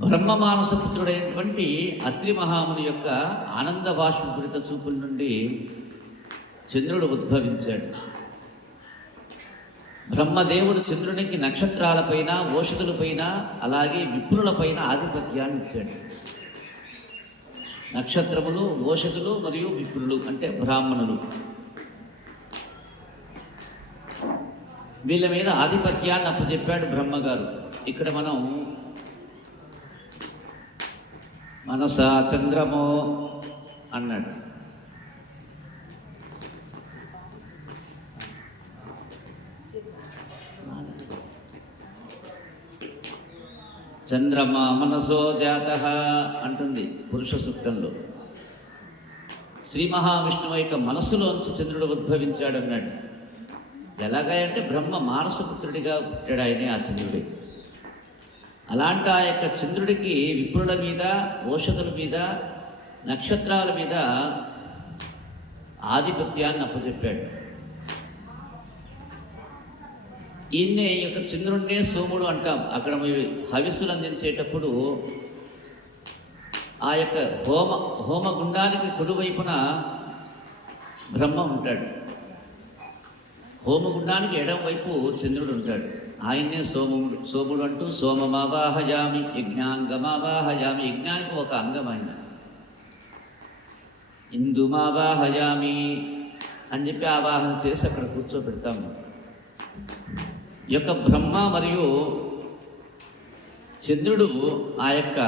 బ్రహ్మ మానసపుత్రుడైనటువంటి అత్రి మహాముని యొక్క ఆనంద భాషపూరిత చూపుల నుండి చంద్రుడు ఉద్భవించాడు. బ్రహ్మదేవుడు చంద్రునికి నక్షత్రాలపైన, ఓషధులపైన, అలాగే విప్రులపైన ఆధిపత్యాన్ని ఇచ్చాడు. నక్షత్రములు, ఓషధులు మరియు విప్రులు అంటే బ్రాహ్మణులు, వీళ్ళ మీద ఆధిపత్యాన్ని అప్పచెప్పాడు బ్రహ్మగారు. ఇక్కడ మనం మనసా చంద్రమో అన్నాడు. చంద్రమా మనసో జాతః అంటుంది పురుష సూక్తంలో. శ్రీ మహావిష్ణువు యొక్క మనస్సులోంచి చంద్రుడు ఉద్భవించాడు అన్నాడు. ఎలాగంటే బ్రహ్మ మానసపుత్రుడిగా పుట్టాడు ఆయనే ఆ చంద్రుడి. అలాంటి ఆ యొక్క చంద్రుడికి విప్రుల మీద, ఓషధుల మీద, నక్షత్రాల మీద ఆధిపత్యాన్ని అప్పచెప్పాడు. ఈయన్నే ఈ యొక్క చంద్రుడినే సోముడు అంటాం. అక్కడ హవిస్సులు అందించేటప్పుడు ఆ యొక్క హోమగుండానికి కుడివైపున బ్రహ్మ ఉంటాడు, హోమగుండానికి ఎడం వైపు చంద్రుడు ఉంటాడు. ఆయన్నే సోముడు అంటూ సోమమావాహయామి యజ్ఞాంగమావాహయామి, యజ్ఞానికి ఒక అంగం ఆయన. ఇందుమావాహయామి అని చెప్పి ఆవాహన చేసి అక్కడ కూర్చోబెడతాము. ఈ యొక్క బ్రహ్మ మరియు చంద్రుడు ఆ యొక్క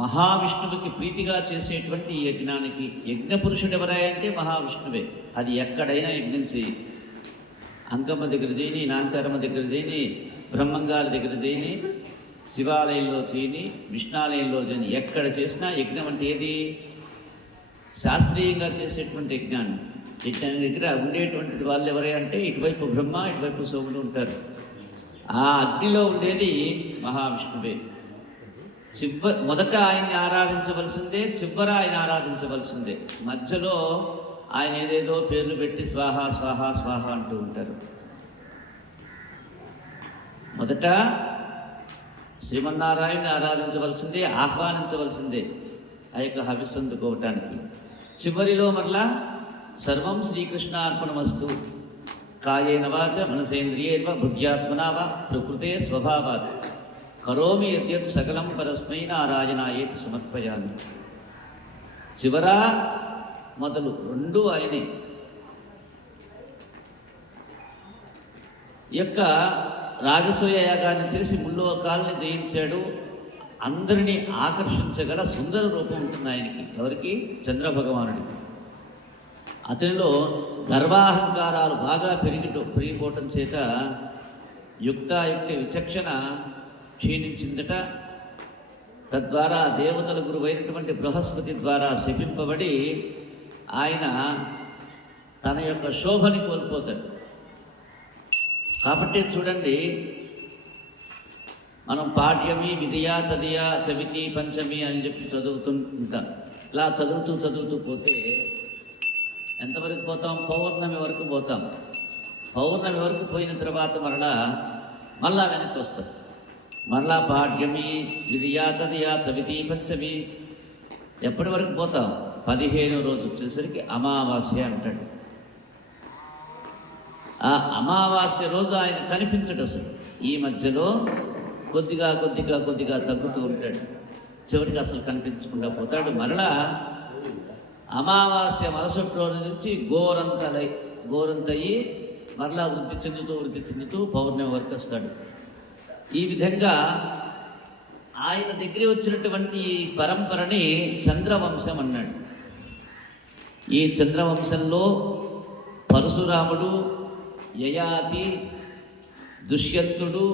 మహావిష్ణువుకి ప్రీతిగా చేసేటువంటి ఈ యజ్ఞానికి యజ్ఞపురుషుడు ఎవరాయంటే మహావిష్ణువే. అది ఎక్కడైనా యజ్ఞం చేయి, అంకమ్మ దగ్గర చేయని, నాంచారమ్మ దగ్గర చేయని, బ్రహ్మంగారి దగ్గర చేయని, శివాలయంలో చేయని, విష్ణాలయంలో చేయని, ఎక్కడ చేసినా యజ్ఞం అంటే ఏది? శాస్త్రీయంగా చేసేటువంటి యజ్ఞాన్ని. యజ్ఞం దగ్గర ఉండేటువంటి వాళ్ళు ఎవరే అంటే ఇటువైపు బ్రహ్మ, ఇటువైపు సోముడు ఉంటారు. ఆ అగ్నిలో ఉండేది మహావిష్ణువే. మొదట ఆయన్ని ఆరాధించవలసిందే, చివర ఆయన ఆరాధించవలసిందే. మధ్యలో ఆయన ఏదేదో పేర్లు పెట్టి స్వాహ స్వాహ స్వాహ అంటూ ఉంటారు. మొదట శ్రీమన్నారాయణని ఆరాధించవలసిందే, ఆహ్వానించవలసిందే ఆ యొక్క హవిస్సు అందుకోవటానికి. చివరిలో మరలా సర్వం శ్రీకృష్ణార్పణమస్తు కాయేన వాచ మనసేంద్రియైర్వ బుద్ధ్యాత్మనా వా ప్రకృతే స్వభావాత్ కరోమి యద్యత్ సకలం పరస్మై నారాయణాయేతి సమర్పయామి. చివరా మొదలు రెండు ఆయనే. ఈ యొక్క రాజసూయ యాగాన్ని చేసి ముల్లోకాల్ని జయించాడు. అందరినీ ఆకర్షించగల సుందర రూపం ఉంటుంది ఆయనకి. ఎవరికి? చంద్రభగవానుడికి. అతనిలో గర్వాహంకారాలు బాగా పెరిగిపోవటం చేత యుక్తాయుక్త విచక్షణ క్షీణించిందట. తద్వారా దేవతల గురువైనటువంటి బృహస్పతి ద్వారా శపింపబడి ఆయన తన యొక్క శోభని కోల్పోతాడు. కాబట్టి చూడండి, మనం పాఠ్యమి, విధియా, తదియా, చవితి, పంచమి అని చెప్పి చదువుతుంటాం. ఇలా చదువుతూ పోతే ఎంతవరకు పోతాం? పౌర్ణమి వరకు పోతాం. పౌర్ణమి వరకు పోయిన తర్వాత మళ్ళా వెనక్కి వస్తాం. మరలా పాఠ్యమి, విధియా, తదియా, చవితి, పంచమి. ఎప్పటి వరకు పోతాం? 15వ రోజు వచ్చేసరికి అమావాస్య అంటాడు. ఆ అమావాస్య రోజు ఆయన కనిపించడు అసలు. ఈ మధ్యలో కొద్దిగా తగ్గుతూ ఉంటాడు. చివరికి అసలు కనిపించకుండా పోతాడు. మరలా అమావాస్య మరుసటి రోజు నుంచి గోరంతయ్యి మరలా వృద్ధి చెందుతూ పౌర్ణమి వరకు వస్తాడు. ఈ విధంగా ఆయన దగ్గర వచ్చినటువంటి పరంపరని చంద్రవంశం అన్నాడు. ఈ చంద్రవంశంలో పరశురాముడు, యయాతి, దుష్యంతుడు,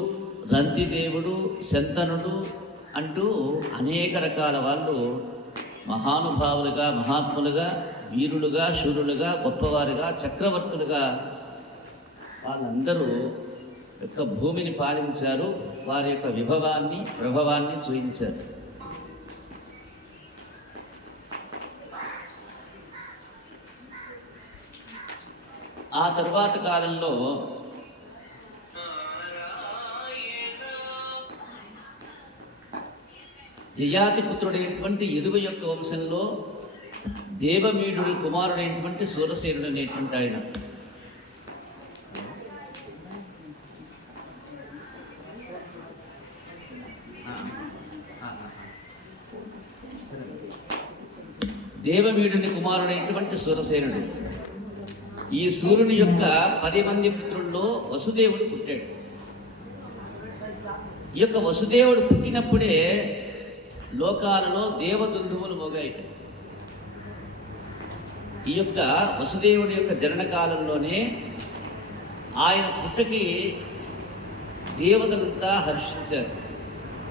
రంతిదేవుడు, శంతనుడు అంటూ అనేక రకాల వాళ్ళు మహానుభావులుగా, మహాత్ములుగా, వీరులుగా, శూరులుగా, గొప్పవారుగా, చక్రవర్తులుగా వాళ్ళందరూ యొక్క భూమిని పాలించారు. వారి యొక్క విభవాన్ని, ప్రభావాన్ని చూపించారు. ఆ తరువాత కాలంలో యయాతి పుత్రుడైనటువంటి యదువు యొక్క వంశంలో దేవమీఢుడి కుమారుడైనటువంటి సూరసేనుడు అనేటువంటి ఆయన. దేవమీఢుని కుమారుడైనటువంటి సూరసేనుడు. ఈ సూర్యుని యొక్క 10 మంది పుత్రుల్లో వసుదేవుడు పుట్టాడు. ఈ యొక్క వసుదేవుడు పుట్టినప్పుడే లోకాలలో దేవదుందువులు మోగాయి. ఈ యొక్క వసుదేవుడి యొక్క జనన కాలంలోనే ఆయన పుట్టకి దేవతలంతా హర్షించారు,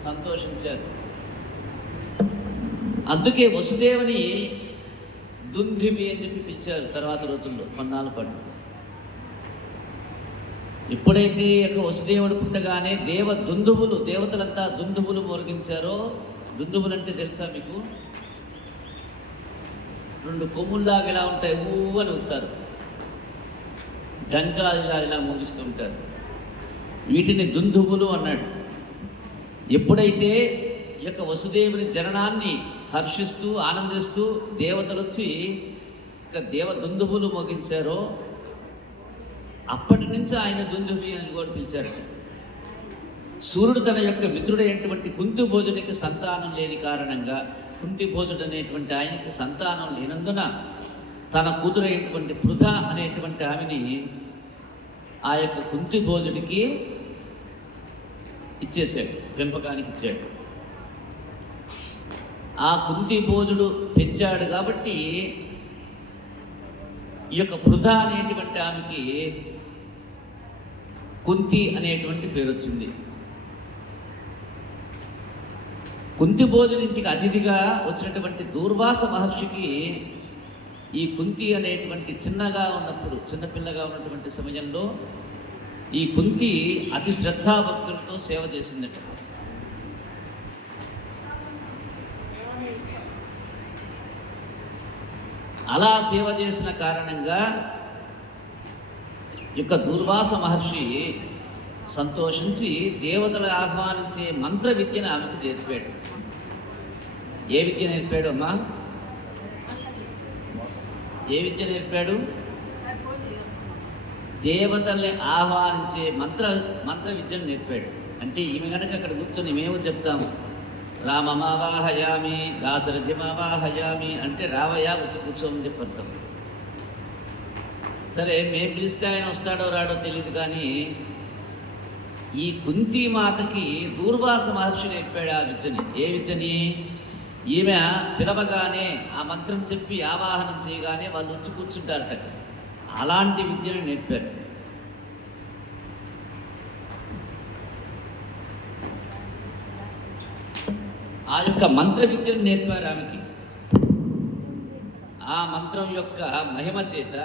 సంతోషించారు. అందుకే వసుదేవుని దుందుమి అని చెప్పి పిలిచారు తర్వాత రోజుల్లో కొన్నాళ్ళ పాటు. ఎప్పుడైతే యొక్క వసుదేవుడు పుట్టగానే దుందువులు దేవతలంతా దుందువులు మోగించారో, దుందువులు అంటే తెలుసా మీకు? 2 కొమ్ముల్లాగా ఇలా ఉంటాయి, ఊ అని ఉంటారు, డంకాలు ఇలా మోగిస్తూ ఉంటారు. వీటిని దుందువులు అన్నాడు. ఎప్పుడైతే ఈ యొక్క వసుదేవుని జననాన్ని హర్షిస్తూ ఆనందిస్తూ దేవతలు వచ్చి ఇక దుందువులు మోగించారో అప్పటి నుంచి ఆయన దుందుబి అని కూడా పిలిచారు. సూర్యుడు తన యొక్క మిత్రుడైనటువంటి కుంతిభోజుడికి సంతానం లేని కారణంగా, కుంతిభోజుడు అనేటువంటి ఆయనకి సంతానం లేనందున తన కూతురైనటువంటి పృథ అనేటువంటి ఆమెని ఆ యొక్క కుంతిభోజుడికి ఇచ్చేశాడు, పెంపకానికి ఇచ్చాడు. ఆ కుంతిభోజుడు పెంచాడు కాబట్టి ఈ యొక్క పృథ అనేటువంటి ఆమెకి కుంతి అనేటువంటి పేరు వచ్చింది. కుంతిభోజునింటికి అతిథిగా వచ్చినటువంటి దూర్వాస మహర్షికి ఈ కుంతి అనేటువంటి చిన్నపిల్లగా ఉన్నటువంటి సమయంలో ఈ కుంతి అతి శ్రద్ధాభక్తులతో సేవ చేసిందట. అలా సేవ చేసిన కారణంగా యొక్క దూర్వాస మహర్షి సంతోషించి దేవతలు ఆహ్వానించే మంత్ర విద్యను ఆమెకు నేర్పాడు. ఏ విద్య నేర్పాడు అమ్మా? ఏ విద్య నేర్పాడు? దేవతల్ని ఆహ్వానించే మంత్ర విద్యను నేర్పాడు. అంటే ఈమె కనుక అక్కడ కూర్చొని మేము చెప్తాము, రామమావాహయామి దాశరథిమావాహయామి అంటే రావయ్యా వచ్చి కూర్చోమని చెప్పాం. సరే, మేము పిలిస్తే ఆయన వస్తాడో రాడో తెలియదు, కానీ ఈ కుంతి మాతకి దూర్వాస మహర్షి నేర్పాడు ఆ విద్యని. ఏ విద్యని? ఈమె పిలవగానే ఆ మంత్రం చెప్పి ఆవాహనం చేయగానే వాళ్ళు వచ్చి కూర్చుంటారట. అలాంటి విద్యను నేర్పారు. ఆ యొక్క మంత్ర విద్యను నేర్పారు ఆమెకి. ఆ మంత్రం యొక్క మహిమ చేత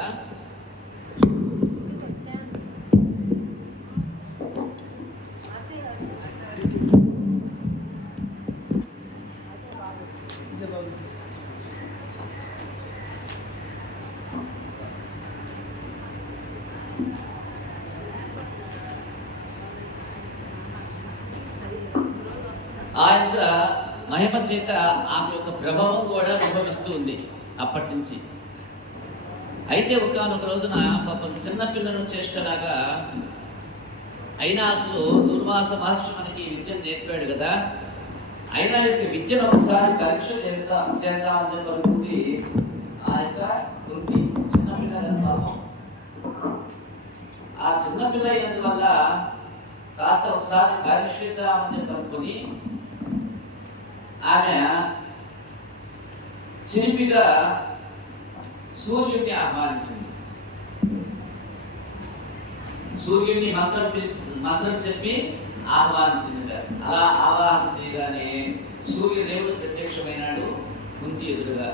ఆ యొక్క మహిమ చేత ఆమె యొక్క ప్రభావం కూడా అనుభవిస్తూ ఉంది అప్పటి నుంచి. అయితే ఒకానొక రోజున పాపం చిన్నపిల్లను చేష్టలాగా అయినా అసలు దూర్వాస మహర్షి మనకి విద్యను నేర్పాడు కదా, అయినా యొక్క విద్యను ఒకసారి పరీక్ష చేద్దామని చెప్పి ఆ యొక్క కుంతి చిన్నపిల్ల పాపం ఆ చిన్నపిల్ల అయినందువల్ల కాస్త ఒకసారి పరీక్షిద్దామని చెప్పి అనుకుని ఆమె చిలిపిగా సూర్యుడిని ఆహ్వానించింది. సూర్యుడిని మంత్రం చెప్పి ఆహ్వానించింది. అలా ఆవాహన చేయగానే సూర్యదేవుడు ప్రత్యక్షమైనాడు కుంతి ఎదురుగా.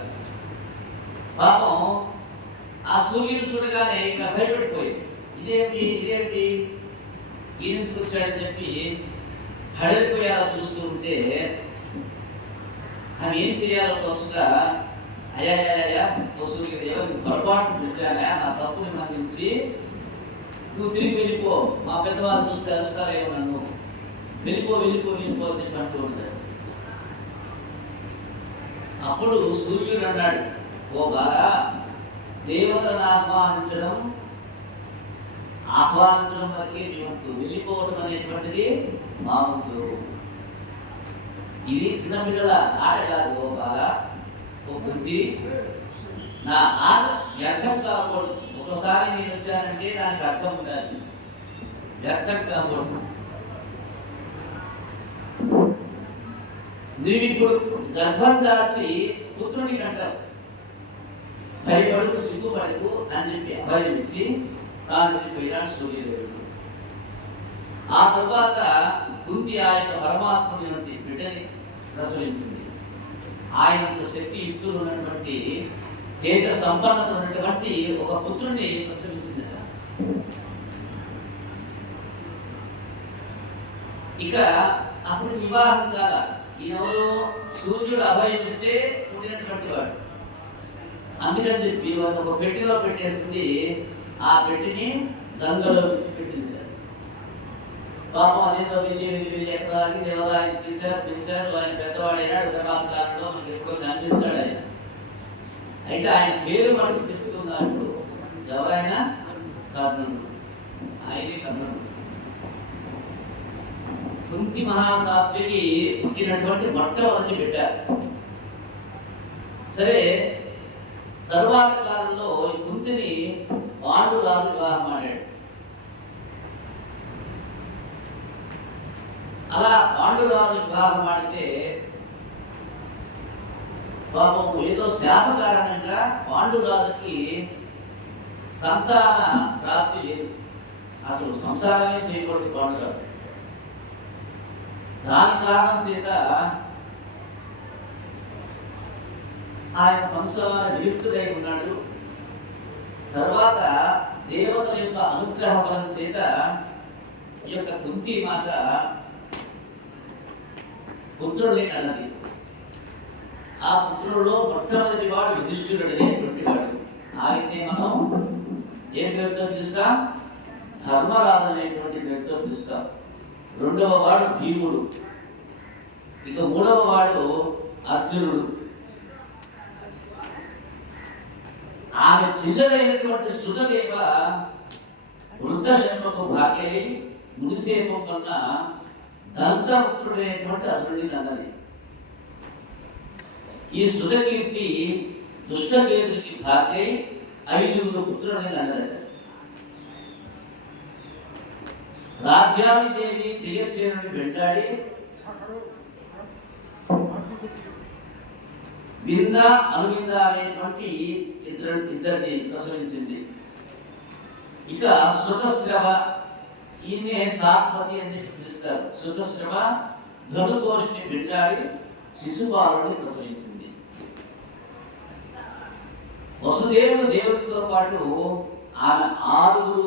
పాపం ఆ సూర్యుని చూడగానే ఇంకా భయపడిపోయింది. ఇదేంటి ఈయనెందుకు వచ్చాడని చెప్పి హడలిపోయేలా చూస్తూ ఉంటే ఆమె ఏం చేయాలో తోచగా, అయ్యా సూర్యదేవ పొరపాటు వచ్చానా, నా తప్పుని మన్నించి నువ్వు తిరిగి వెళ్ళిపో, మా పెద్దవాళ్ళు చూస్తే అరుస్తారేమో, నన్ను వెళ్ళిపో అని చెప్పి అంటూ ఉంటాడు. అప్పుడు సూర్యుడు అన్నాడు, ఓ బాగా దేవతలను ఆహ్వానించడం వరకే మీ వంతు, వెళ్ళిపోవడం అనేటువంటిది మా వంతు. ఇది చిన్నపిల్లల ఆట కాదు. ఓ బాగా ఓ బుద్ధి, నా ఆట వ్యర్థం కాకూడదు. ఒకసారి నేను వచ్చానంటే దానికి అర్థం ఉండాలి, వ్యర్థం కాకూడదు. నువ్వు ఇప్పుడు గర్భం దాచి పుత్రుడికి అంటారు, భయపడుకు సిగ్గుపడకు అని చెప్పి అభయించి తాను పోయినాడు సూర్యదేవుడు. ఆ తర్వాత కుంతి ఆ యొక్క పరమాత్ముడి నుండి బిడ్డని ప్రసవించింది. ఆయనంత శక్తి యుక్తులు ఉన్నటువంటి తేజ సంపన్నత ఉన్నటువంటి ఒక పుత్రుడిని ప్రసవించింది. ఇక అప్పుడు వివాహం కాదా, ఈయనెవరు సూర్యుడు అభయమిస్తే పుట్టినటువంటి వాడు. అందుకని చెప్పి వాళ్ళు ఒక పెట్టిలో పెట్టేసింది, ఆ పెట్టిని గంగలో విడిచిపెట్టింది. పాపం అదేదో వెళ్ళి ఎక్కడానికి దేవాలయానికి పిలిచారు. ఆయన పెద్దవాడైనాడు, గర్భాంకాలంలో మనకి ఎక్కువ కనిపిస్తాడు ఆయన. అయితే ఆయన పేరు మనకు చెప్తున్నారు. ఇప్పుడు ఎవరైనా కర్ణుడు, ఆయనే కర్ణుడు. కుంతి మహాసాధ్వికి పుట్టినటువంటి మొట్టమొదటి బిడ్డ. సరే, తరువాత కాలంలో ఈ కుంతిని పాండురాజు వివాహం ఆడాడు. అలా పాండురాజు వివాహం ఆడితే పాపం ఏదో శాప కారణంగా పాండురాజుకి సంతాన ప్రాప్తి లేదు. అసలు సంసారమే చేయకూడదు పాండురాజు. దాని కారణం చేత ఆయన సంసార విముక్తుడై ఉన్నాడు. తర్వాత దేవతల యొక్క అనుగ్రహ బలం చేత ఈ యొక్క కుంతి మాత పుత్రుడిని కన్నది. ఆ పుత్రుల్లో మొట్టమొదటి వాడు యుధిష్ఠిరుడు అనేటువంటి వాడు. ఆయన్ని మనం ఏ పేరుతో పిలుస్తాం? ధర్మరాజు అనేటువంటి పేరుతో పిలుస్తాం. రెండవ వాడు భీముడు. ఇక మూడవ వాడు అర్జునుడు. ఆమె చిల్లరైనటువంటి శృతదేవ వృద్ధ జన్మకు భాగ్యై మునిసేపం వలన దంతపుత్రుడైనటువంటి అసురుడిని అన్నది. ఈ శృతకీర్తి దుష్టకీర్తికి భాగ్యై 5 పుత్రులని అన్నది. రాజ్యాధిదేవి జయసేనుని వెంటాడి వింద అనువింద అనేటువంటి ఇద్దరిని ప్రసవించింది. ఇక శృతశ్రవ, ఈయనే సాత్పతి అని పిలుస్తారు. శృతశ్రవ ధనుకోష్ని వెంటాడి శిశుపాలుని ప్రసవించింది. వసుదేవుడు దేవతతో పాటు ఆమె 6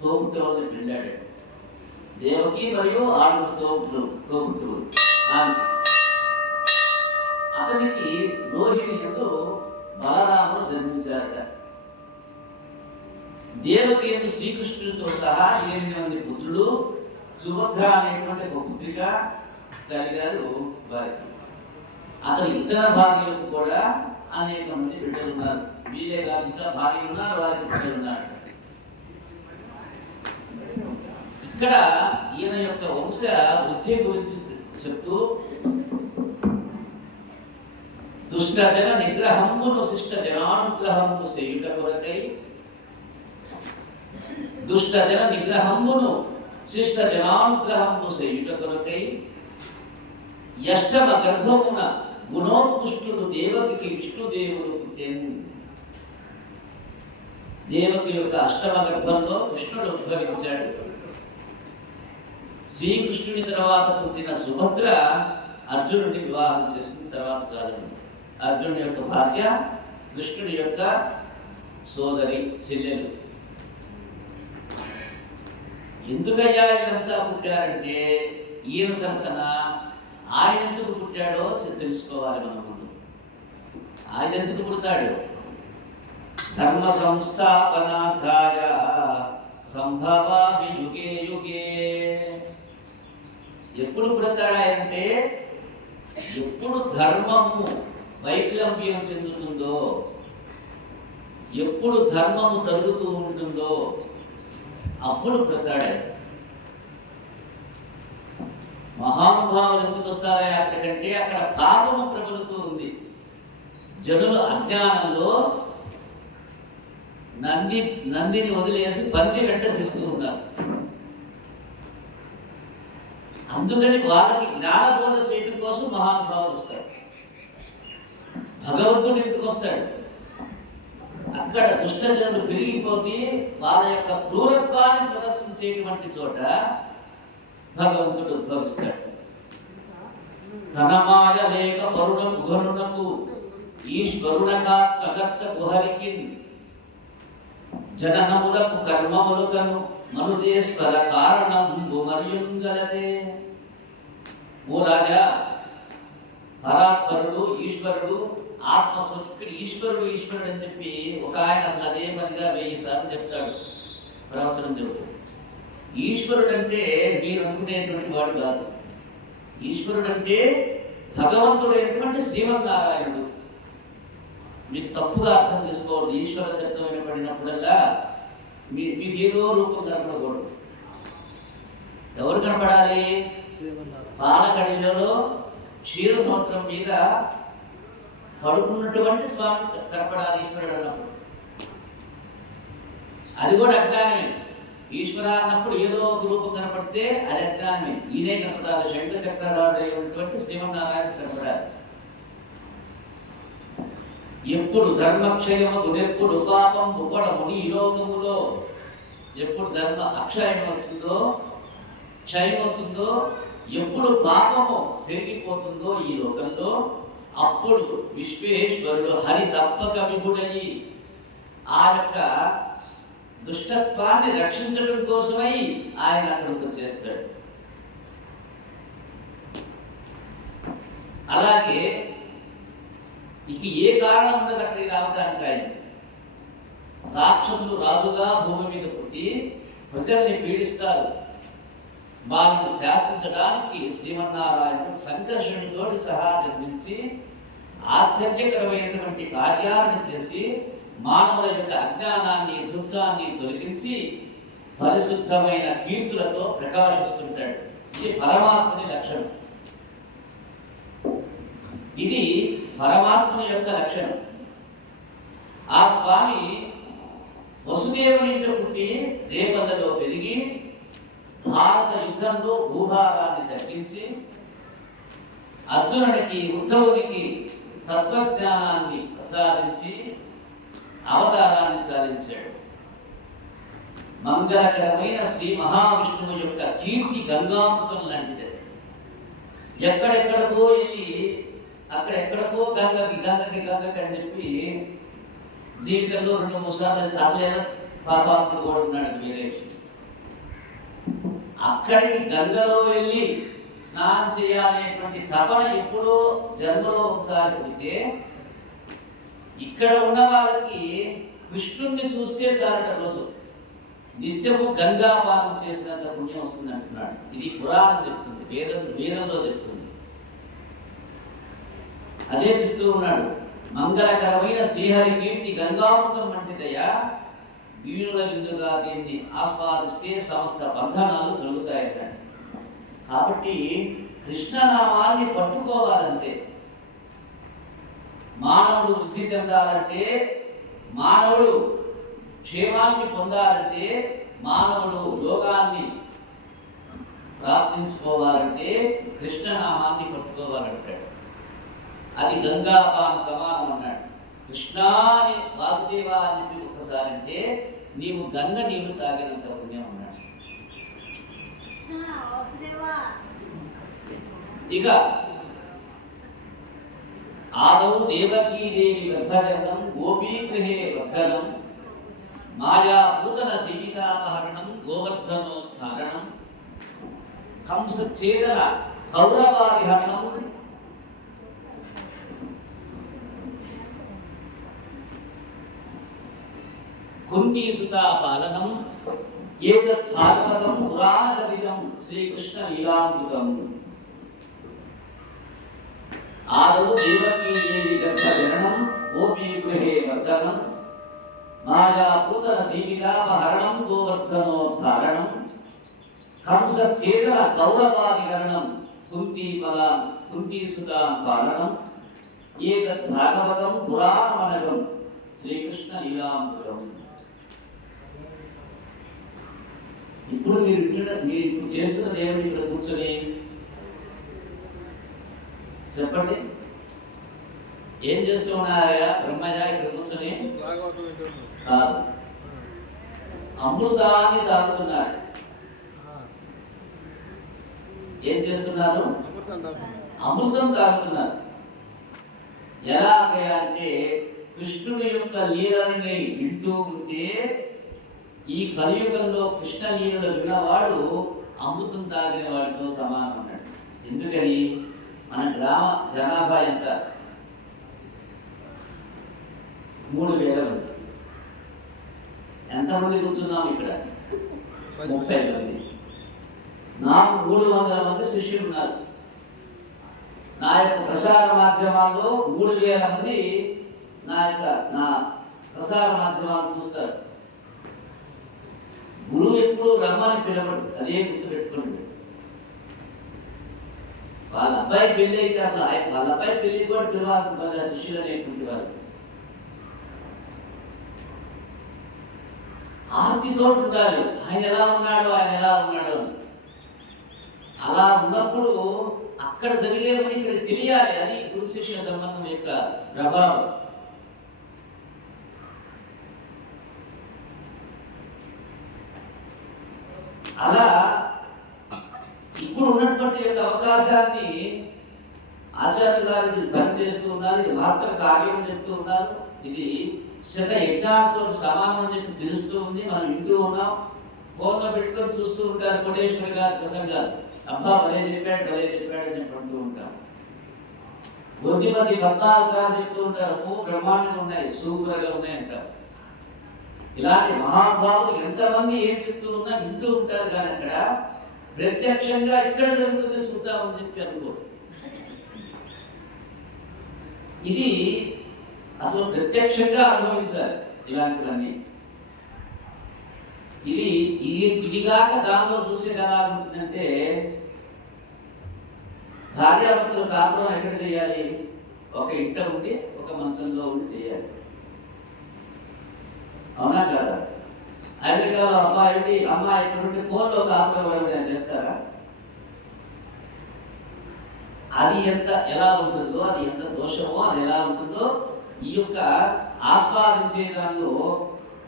తోబుట్టువులను పెళ్ళాడు. దేవకి మరియు 6 తోబుట్టువులు. అతనికి రోహిణి ఎందు బలరాముడు జన్మించారట. దేవకి ఎందు శ్రీకృష్ణుడితో సహా 8 మంది పుత్రులు, సుభద్ర అనేటువంటి ఒక పుత్రిక కలిగారు వారికి. అతని ఇతర భార్యలకు కూడా అనేక మంది బిడ్డలు ఉన్నారు. వీరే కాదు, ఇంకా భార్యలు ఉన్నారు, వారికి బిడ్డలు ఉన్నారు. ఇక్కడ ఈయన యొక్క వంశ వృద్ధి గురించి చెప్తూ దుష్టజన నిగ్రహమును శిష్ట జనానుగ్రహమును చేయుట కొరకై, దుష్టజన నిగ్రహమును శిష్ట జనానుగ్రహమును చేయుట కొరకై యష్టమ గర్భమున గుణోత్కృష్టుడు దేవకి విష్ణుదేవుడు పుట్టెను. దేవకి యొక్క అష్టమ గర్భంలో కృష్ణుడు ఉద్భవించాడు. శ్రీకృష్ణుని తర్వాత పుట్టిన సుభద్ర అర్జునుడిని వివాహం చేసిన తర్వాత కాలం. అర్జునుడి యొక్క భార్య కృష్ణుడి యొక్క సోదరి, చెల్లెలు. ఎందుకయ్యా వీళ్ళంతా పుట్టారంటే ఈయన సరసన ఆయన ఎందుకు పుట్టాడో తెలుసుకోవాలి మనం. ఆయన ఎందుకు పుడతాడు? ధర్మ సంస్థాపనార్థాయ సంభవామి యుగే యుగే. ఎప్పుడు పుడతాడా అంటే ఎప్పుడు ధర్మము వైక్లభ్యం చెందుతుందో, ఎప్పుడు ధర్మము తరుగుతూ ఉంటుందో అప్పుడు పుడతాడు. మహానుభావులు ఎందుకు వస్తారా అక్కడికంటే అక్కడ పాపము ప్రబలుతూ ఉంది. జనులు అజ్ఞానంలో నందిని వదిలేసి పంది వెంట తిరుగుతూ ఉన్నారు. అందుకని వాళ్ళకి జ్ఞానబోధ చేయడం కోసం మహానుభావులు వస్తాడు. భగవంతుడు ఎందుకు వస్తాడు? అక్కడ దుష్టజనులు పెరిగిపోతే వాళ్ళ యొక్క క్రూరత్వాన్ని ప్రదర్శించేటువంటి చోట భగవంతుడు ఉద్భవిస్తాడు. తనమాయ లేక వరుణం గుహరునకు ఈశ్వరునకాత్మకర్త గుహరికి జననములకు కర్మములకను మనుజేశ్వర కారణం మరియుంగలదే. ఓ రాజా, పరాత్పరుడు ఈశ్వరుడు ఆత్మస్వరూపుడు. ఇక్కడ ఈశ్వరుడు అని చెప్పి ఒక ఆయన అసలు అదే పనిగా 1000 సార్లు చెప్తాడు, ప్రవచనం చెబుతాడు. ఈశ్వరుడు అంటే మీరు అనుకునేటువంటి వాడు కాదు. ఈశ్వరుడు అంటే భగవంతుడైనటువంటి శ్రీమన్నారాయణుడు. మీకు తప్పుగా అర్థం చేసుకోవద్దు. ఈశ్వర శబ్దం వినపడినప్పుడల్లా మీకు ఏదో రూపం కనపడకూడదు. ఎవరు కనపడాలి? పాలకడిలో క్షీర సముద్రం మీద పడుకున్నటువంటి స్వామి కనపడాలి ఈశ్వరుడు అన్నప్పుడు. అది కూడా అజ్ఞానమే. ఈశ్వర అన్నప్పుడు ఏదో ఒక రూపం కనపడితే అది అజ్ఞానమే. ఈయనే కనపడాలి. శంఖ చక్రరాడు అయినటువంటి శ్రీమన్నారాయణ కనపడాలి. ఎప్పుడు ధర్మక్షయము గునెప్పుడు పాపం ఉపడముని ఈ లోకములో ఎప్పుడు ధర్మ అక్షయమవుతుందో, క్షయమవుతుందో, ఎప్పుడు పాపము పెరిగిపోతుందో ఈ లోకంలో, అప్పుడు విశ్వేశ్వరుడు హరి తప్పక విభుడయి ఆ యొక్క దుష్టత్వాన్ని రక్షించడం కోసమై ఆయన అక్కడికి వచ్చేస్తాడు. అలాగే ఇక ఏ కారణం ఉన్నది అక్కడికి రావడానికి? ఆయన రాక్షసులు రాజుగా భూమి మీద పుట్టి ప్రజల్ని పీడిస్తారు. వాళ్ళని శాసించడానికి శ్రీమన్నారాయణుడు సంఘర్షణతోటి సహా జన్మించి ఆశ్చర్యకరమైనటువంటి కార్యాలను చేసి మానవుల యొక్క అజ్ఞానాన్ని దుఃఖాన్ని తొలగించి పరిశుద్ధమైన కీర్తులతో ప్రకాశిస్తుంటాడు. ఇది పరమాత్ముని లక్షణం. ఇది పరమాత్ముని యొక్క లక్షణం. ఆ స్వామి వసుదేవుని ఇంట పుట్టి రేపల్లలో పెరిగి భారత యుద్ధంలో భూభారాన్ని తగ్గించి అర్జునుడికి ఉద్ధవునికి తత్వజ్ఞానాన్ని ప్రసాదించి అవతారాన్ని చాలించాడు. మంగళకరమైన శ్రీ మహావిష్ణువు యొక్క కీర్తి గంగామృతం లాంటిది. ఎక్కడెక్కడికో వెళ్ళి అక్కడెక్కడికో గంగకి అని చెప్పి జీవితంలో 2-3 సార్లు అసలే పాపాత్ముడు కూడా ఉన్నాడు. వేరే అక్కడికి గంగలో వెళ్ళి స్నానం చేయాలనేటువంటి తపన ఎప్పుడో జన్మలో ఒకసారి పుడితే, ఇక్కడ ఉన్న వాళ్ళకి విష్ణుని చూస్తే చాలట రోజు నిత్యము గంగాపానం చేసినంత పుణ్యం వస్తుంది అంటున్నాడు. ఇది పురాణం చెప్తుంది, వేదంలో చెప్తుంది. అదే చెప్తూ ఉన్నాడు. మంగళకరమైన శ్రీహరి కీర్తి గంగామృతం వంటిదయా, వీణుల విందుగా దీన్ని ఆస్వాదిస్తే సమస్త బంధనాలు కలుగుతాయట. కాబట్టి కృష్ణనామాన్ని పట్టుకోవాలంటే, మానవుడు వృద్ధి చెందాలంటే, మానవుడు క్షేమాన్ని పొందాలంటే, మానవుడు యోగాన్ని ప్రాప్తించుకోవాలంటే కృష్ణనామాన్ని పట్టుకోవాలంటాడు. అది గంగాపాన సమానం అన్నాడు. కృష్ణాని వాసుదేవ అని చెప్పి ఒక్కసారి అంటే నీవు గంగ నీళ్లు తాగినంత పుణ్యం అన్నాడు. ఇక ఆదౌ దేవకీదేవి గర్భజనం గోపీగృహే వర్ధనం మాయాభూతన జీవితాపహరణం గోవర్ధనోద్ధారణం కంసఛేదన కౌరవారిహరణం కుంతీసుతా పాలనం ఏతత్ భాగవతం పురాణకథితం శ్రీకృష్ణ లీలామృతం. ఆదౌ దేవకీ దేవి గర్భజననం గోపీ గృహే వర్ధనం మాయా పూతన దీపికాపహరణం గోవర్ధనోద్ధారణం కంస ఛేదన కౌరవాదికరణం కుంతీ సుతాం పాలనం ఏతత్ భాగవతం పురాణమనగం శ్రీకృష్ణ లీలామృతం. ఇప్పుడు మీరు చేస్తున్న దేవుడు ఇక్కడ కూర్చొని చెప్పండి, ఏం చేస్తూ ఉన్నాయా బ్రహ్మజ ఇక్కడ కూర్చొని? కాదు, అమృతాన్ని తాగుతున్నారు. ఏం చేస్తున్నారు? అమృతం తాగుతున్నారు. ఎలా అంటే కృష్ణుడి యొక్క లీలని వింటూ ఉంటే ఈ కలియుగంలో కృష్ణ లీలలు విన్నవాడు అమృతం తాగిన వాడితో సమానం అన్నాడు. ఎందుకని? మన గ్రామ జనాభా ఎంత? 3,000 మంది. ఎంతమంది కూర్చున్నాం ఇక్కడ? 30 మంది. నాకు 300 మంది శిష్యులు ఉన్నారు. నా యొక్క ప్రసార మాధ్యమాల్లో 3,000 మంది నా ప్రసార మాధ్యమాలు చూస్తారు. గురువు ఎప్పుడు రమ్మని పిలవడు, అదే గుర్తు పెట్టుకోండి. వాళ్ళ అబ్బాయి పెళ్లి అయితే అసలు వాళ్ళ అబ్బాయి పెళ్లి కూడా పిలవాల్సిన పని శిష్యులు అనేటువంటి వారు ఆర్తితో ఉండాలి. ఆయన ఎలా ఉన్నాడు అలా ఉన్నప్పుడు అక్కడ జరిగేవని ఇక్కడ తెలియాలి. అది గురు శిష్య సంబంధం యొక్క ప్రభావం. అలా ఇప్పుడు ఉన్నటువంటి యొక్క అవకాశాన్ని ఆచార్య గారు పనిచేస్తూ ఉన్నారు. ఇది మహత్తర కార్యం చెప్తూ ఉన్నారు. ఇది శత యజ్ఞాలతో సమానం అని చెప్పి తెలుస్తూ ఉంది. మనం వింటూ ఉన్నాం. ఫోన్లో పెట్టుకొని చూస్తూ ఉంటారు కోటేశ్వరి గారి ప్రసంగాలు. అబ్బా భలే చెప్పాడు అని చెప్పి అంటూ ఉంటాం. కొద్దిమంది 14 గారు చెప్తూ ఉంటారు, బ్రహ్మాండంగా ఉన్నాయి, సూపర్గా ఉన్నాయి అంటారు. ఇలాంటి మహానుభావులు ఎంతమంది ఏం చెప్తూ ఉన్నా వింటూ ఉంటారు. కానీ అక్కడ ప్రత్యక్షంగా ఇక్కడ జరుగుతుంది చూద్దామని చెప్పి అనుకోరు. ఇది అసలు ప్రత్యక్షంగా అనుభవించాలి ఇలాంటివన్నీ. ఇదిగాక దానిలో చూసే ఎలా ఉంటుందంటే, భార్యాభర్తలు కాపురం ఎక్కడ చేయాలి? ఒక ఇంట ఉండి ఒక మంచంలో ఉండి చేయాలి. అవునా కదా? అమెరికాలో అమ్మాయి ఇక్కడ నుండి ఫోన్లో కాపురం చేస్తారా? అది ఎలా ఉంటుందో, అది ఎంత దోషమో, అది ఎలా ఉంటుందో ఈ యొక్క ఆస్వాదించే దానిలో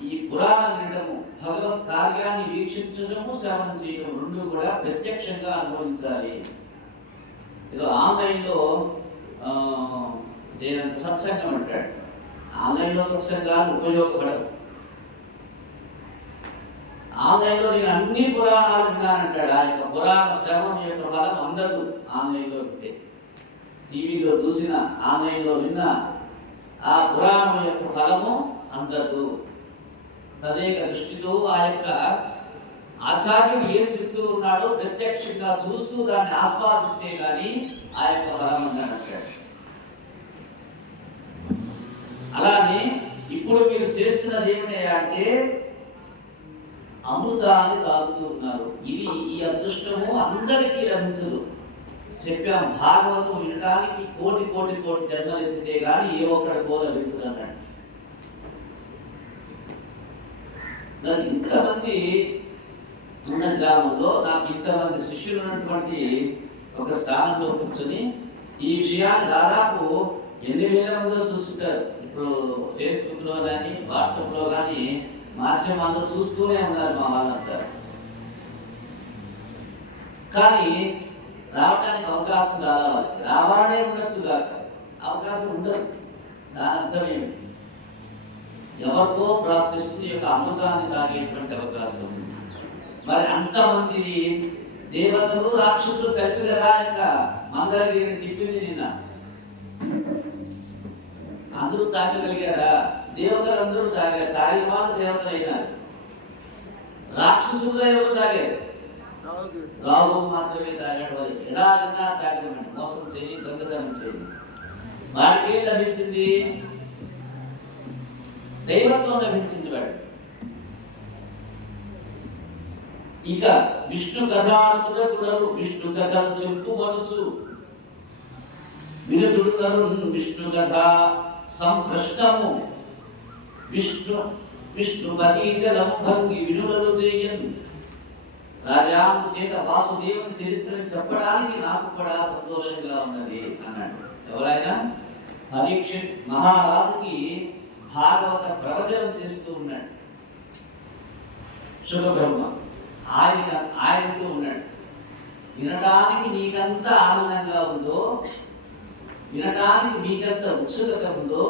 ఈ పురాణం వినడము, భగవత్ కార్యాన్ని వీక్షించడము, శ్రవణం చేయడం రెండు కూడా ప్రత్యక్షంగా అనుభవించాలి. ఏదో ఆన్లైన్లో సత్సంగం అంటాడు. ఆన్లైన్లో సత్సంగాలు ఉపయోగపడవు. ఆన్లైన్లో నేను అన్ని పురాణాలు విన్నానంటాడు. ఆ యొక్క పురాణ శ్రవణం యొక్క ఫలం అందరూ ఆన్లైన్లో వింటే, టీవీలో చూసిన, ఆన్లైన్లో విన్న ఆ పురాణం యొక్క ఫలము అందరూ తదేక దృష్టితో ఆ యొక్క ఆచార్యుడు ఏం చెప్తూ ఉన్నాడో ప్రత్యక్షంగా చూస్తూ దాన్ని ఆస్వాదిస్తే గాని ఆ యొక్క ఫలం అంటాడు. అలానే ఇప్పుడు మీరు చేస్తున్నది ఏమిటంటే అంటే అమృతాన్ని తాగుతూ ఉన్నారు. ఈ అదృష్టము అందరికీ లభించదు. చెప్పాం, భాగవతం వినడానికి కోటి జన్మలు ఎత్తితే గాని ఏ ఒక్కడికో లభించదు అన్నాడు. దానికి ఇంతమంది ఉన్న గ్రామంలో నాకు ఇంతమంది శిష్యులు ఉన్నటువంటి ఒక స్థానంలో కూర్చొని ఈ విషయాన్ని దాదాపు 8,000 మందిలో చూస్తుంటారు. ఇప్పుడు ఫేస్బుక్లో కానీ వాట్సాప్లో కానీ మాధ్యమాల్లో చూస్తూనే ఉన్నారు మా వాళ్ళంతా. కానీ రావడానికి అవకాశం రావాలనే ఉండొచ్చు కాక అవకాశం ఉండదు. దాని అర్థమేమి? ఎవరికో ప్రాప్తిస్తుంది యొక్క అమృతాన్ని తాగేటువంటి అవకాశం ఉంది. మరి అంతమంది దేవతలు రాక్షసులు కలిపి కదా యొక్క మంగళగిరిని తిప్పింది నిన్న. అందరూ తాగగలిగారా? దేవతలు అందరూ తాగారు. తాగిన వాళ్ళు దేవతలు అయినారు. రాక్షసులు ఎవరు తాగారు? రాహు మాత్రమే తాగాడు. వాళ్ళు ఎలా విన్నా తాగడమండి. మోసం చేయి, దొంగతనం చేయి. వాడికి ఏం లభించింది? దైవత్వం లభించింది వాడు. ఇక విష్ణు కథాంతుడకుడరు విష్ణు కథను చెప్పుకొనుచు వినుచుడుకరు విష్ణు కథ సంభ్రష్టము విష్ణుపతి జలంభంగి వినులను చేయను. రాజాము చేత వాసుదేవుని చరిత్రను చెప్పడానికి నాకు కూడా సంతోషంగా ఉన్నది అన్నాడు. ఎవరైనా పరీక్షిత్ మహారాజుకి భాగవత ప్రవచనం చేస్తూ ఉన్నాడు శుభబ్రహ్మ. ఆయనతో ఉన్నాడు, వినటానికి నీకంత ఆనందంగా ఉందో, వినటానికి మీకంత ఉత్సుకత ఉందో,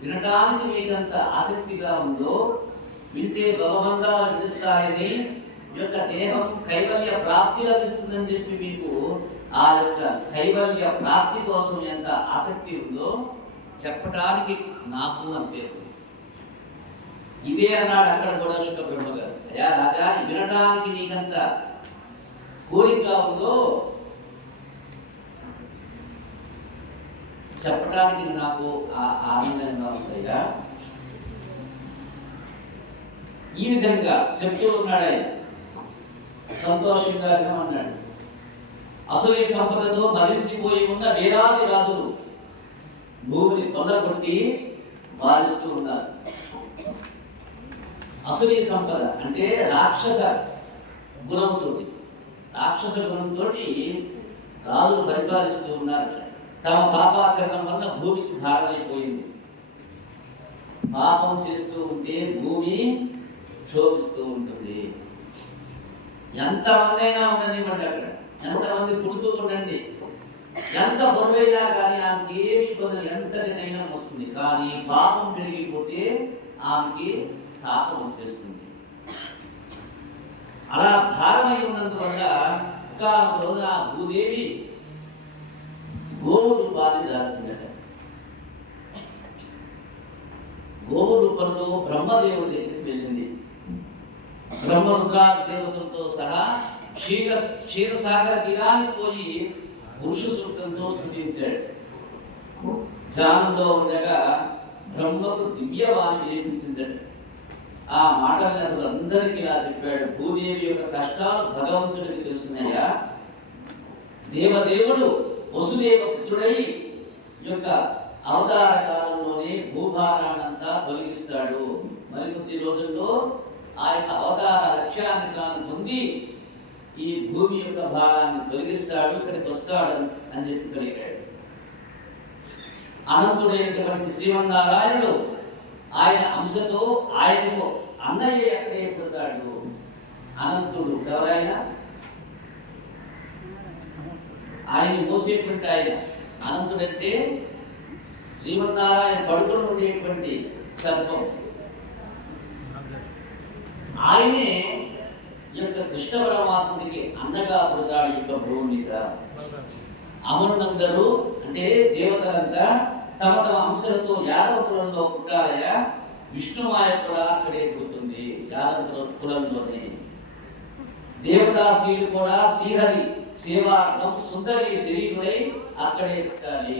వినటానికి మీకంత ఆసక్తిగా ఉందో, వింటే భవబంధాలు విడుస్తాయని, యొక్క దేహం కైవల్య ప్రాప్తి లభిస్తుందని చెప్పి మీకు ఆ యొక్క కైవల్య ప్రాప్తి కోసం ఎంత ఆసక్తి ఉందో చెప్పటానికి నాకు అంతే. ఇదే అన్నాడు అక్కడ కూడా శుక బ్రహ్మ గారు. అయ్యా రాజా, వినటానికి నీకంత కోరిక ఉందో చెప్పడానికి నాకు ఆనందంగా ఉందయ్యా. ఈ విధంగా చెప్తూ ఉన్నాడు ఆయన. సంతోషంగా అన్నాడు. అసలు ఈ సంపదతో మరించిపోయి ఉన్న వేలాది రాజులు భూమిని కొల్లగొట్టి మారుస్తూ ఉన్నారు. అసలు ఈ సంపద అంటే రాక్షస గుణంతో, రాక్షస గుణంతో రాజులు పరిపాలిస్తూ ఉన్నారు. తమ పాపాచరణం వల్ల భూమికి భారమైపోయింది. పాపం చేస్తూ ఉంటే భూమి క్షోభిస్తూ ఉంటుంది. ఎంతమంది అయినా ఉండనివ్వండి, అక్కడ ఎంతమంది పుడుతూ ఉండండి, ఎంత పొరవైనా కానీ ఆమెకి ఏమి ఇబ్బంది ఎంతటినైనా వస్తుంది. కానీ పాపం పెరిగిపోతే ఆమెకి తాపం వచ్చేస్తుంది. అలా భారమై ఉన్నందువల్ల ఒక రోజు ఆ భూదేవి గోవు రూపాన్ని దాల్చిందట. గోవు రూపంలో బ్రహ్మదేవుడి దగ్గరికి వెళ్ళింది. బ్రహ్మరుద్రాది దేవతలతో సహా క్షీరసాగర తీరానికి పోయి పురుష సూక్తంతో స్థుతించాడు. ధ్యానంలో ఉండగా బ్రహ్మకు దివ్యవాణి వినిపించిందట. ఆ మాటలను అందరికీ ఇలా చెప్పాడు. భూదేవి యొక్క కష్టాలు భగవంతుడికి తెలుసున్నాయా. దేవదేవుడు వసుదేవ పుత్రుడై యొక్క అవతార కాలంలోనే భూభారాన్నంతా తొలగిస్తాడు. మరికొద్ది రోజుల్లో ఆ యొక్క అవతార లక్ష్యాన్ని తాను పొంది ఈ భూమి యొక్క భారాన్ని తొలగిస్తాడు, ఇక్కడికి వస్తాడు అని చెప్పి పలికాడు. అనంతుడైనటువంటి శ్రీమన్నారాయణుడు ఆయన అంశతో ఆయనకు అన్నయ్య ఎక్కడే పుడతాడు. అనంతుడు ఎవరైనా ఆయన మోసేటువంటి ఆయన అనంతుడంటే శ్రీమన్నారాయణ పడుకుని ఉండేటువంటి సర్వం. ఆయనే యొక్క కృష్ణ పరమాత్ముడికి అన్నగా పుడతాడు. యొక్క భూమి మీద అమరులందరూ అంటే దేవతలంతా తమ తమ అంశాలతో యాదవ కులంలో పుట్టాలయ్యా. విష్ణుమాయ కూడా అక్కడే పుడుతుంది, యాదవ కులంలోనే. దేవతా స్త్రీలు కూడా శ్రీహరి సేవార్థం సుందరి శరీరుడై అక్కడే పుట్టాలి.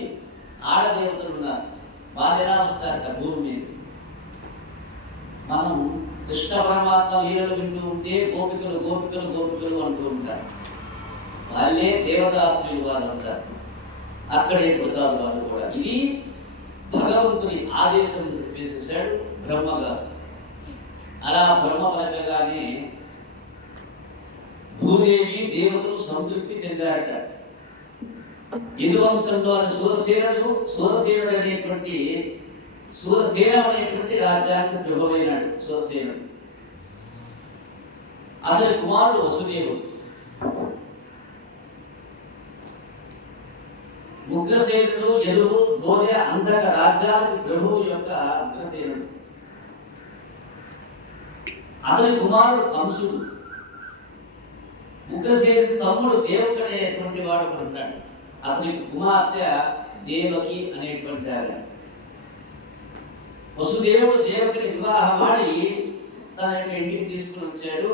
ఆడదేవతలు ఉన్నారు, వాళ్ళు ఎలా వస్తారట భూమి మీద. మనం కృష్ణ పరమాత్మ లీలలు వింటూ ఉంటే గోపికలు గోపికలు గోపికలు అంటూ ఉంటారు. వాళ్ళే దేవతా స్త్రీలు వాళ్ళు ఉంటారు, అక్కడే పుడతారు వాళ్ళు కూడా. ఇది భగవంతుని ఆదేశం వేసేసాడు బ్రహ్మగారు. అలా బ్రహ్మ పలకగానే భూదేవి దేవతలు సంతృప్తి చెందారట. యదువంశంలో సూరసేనుడు అనేటువంటి సూరసేన అనేటువంటి రాజ్యానికి ప్రభువైనాడు సూరసేనుడు. అతని కుమారుడు వసుదేవుడు. ఉగ్రసేనుడు యదువు గోధ అంధక రాజ్యాలకు ప్రభువు యొక్క ఉగ్రసేనుడు. అతని కుమారుడు కంసుడు. ఉగ్రసేనుడు తమ్ముడు దేవకుడు అనేటువంటి వాడు ఉన్నాడు. అతని కుమార్తె దేవకి అనేటువంటి ఆవిడ. వసుదేవుడు దేవకిని వివాహమాడి తన యొక్క ఇంటికి తీసుకుని వచ్చాడు.